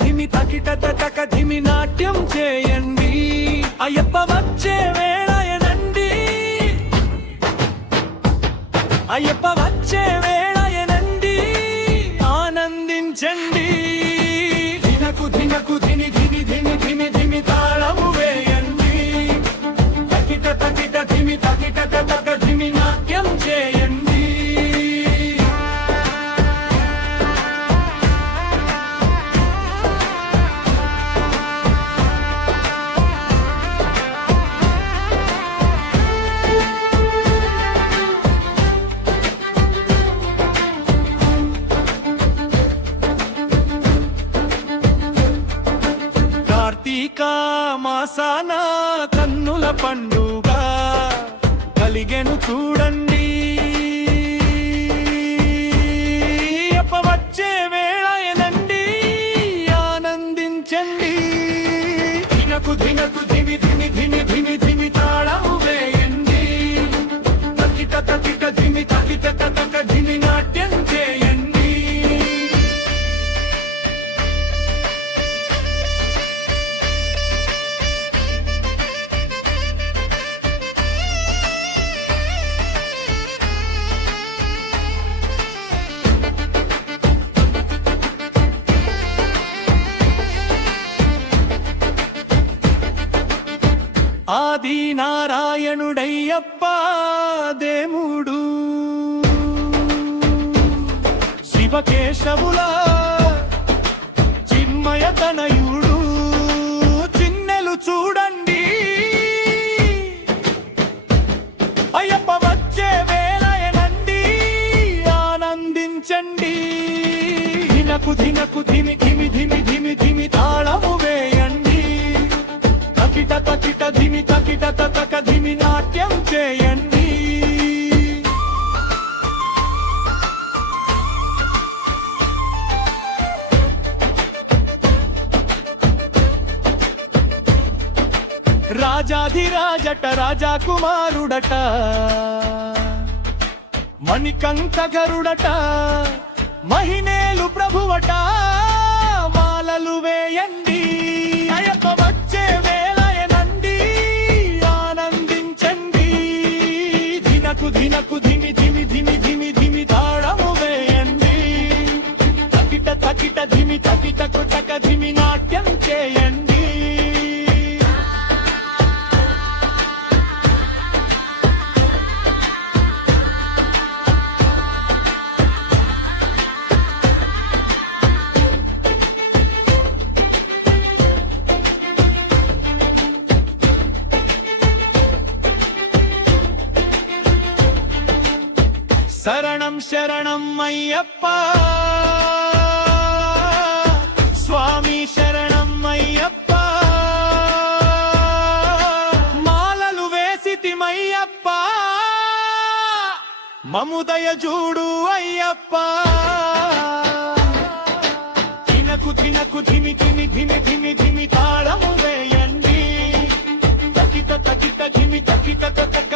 ధిమి తకిట తక ధిమి నాట్యం చేయండి. అయ్యప్ప వచ్చే వేళయనండి, అయ్యప్ప వచ్చే వేళయనండి, ఆనందించండి. ధినకు ధినకు ధిని ధిని ధిమి ధిమి ధిమి తాళము వేయండి. తకిట తకిట ధిమి తకిట తక ధిమి నాట్యం చేయండి. కార్తీక మాసాన కన్నుల పండుగ కలిగెను చూడండి. అప్ప వచ్చే వేళయనండి, ఆనందించండి. ధినకు ధినకు ధిమి ధిమి ధిమి ధిమి ధిమి తాళము వేయండి. తకిట తకిట ధిమి తకిట తక ధిమి నాట్యం చేయండి. ఆది నారాయణుడయ్యప్ప దేముడు, శివకేశవుల చిన్మయ తనయుడు. చిన్నెలు చూడండి, అయ్యప్ప వచ్చే వేళయనండి, ఆనందించండి. ధినకు ధినకు ధిమి ధిమి ధిమి ధిమి ధిమి తాళము వేయండి. తకిట తకిట ధిమి తకిట తక ధిమి నాట్యం చేయండి. రాజాధిరాజట రాజా కుమారుడట, మణికంఠగరుడట, మహినేలు ప్రభువట. మాలలు వేయండి, అయ్యప్ప వచ్చే వేళయనండి, ఆనందించండి. ధినకు ధినకు ధిమి ధిమి ధిమి ధిమి ధిమి తాళము వేయండి. తకిట తకిట ధిమి తకిట తక ధిమి నాట్యం చేయండి. శరణం శరణం అయ్యప్ప స్వామి, శరణం అయ్యప్ప. మాలలు వేసితిమయ్యప్ప, మముదయ చూడు అయ్యప్ప. ధినకు ధినకు ధిమి ధిమి ధిమి ధిమి ధిమి తాళము వేయండి. తకిట తకిట ధిమి తకిట తక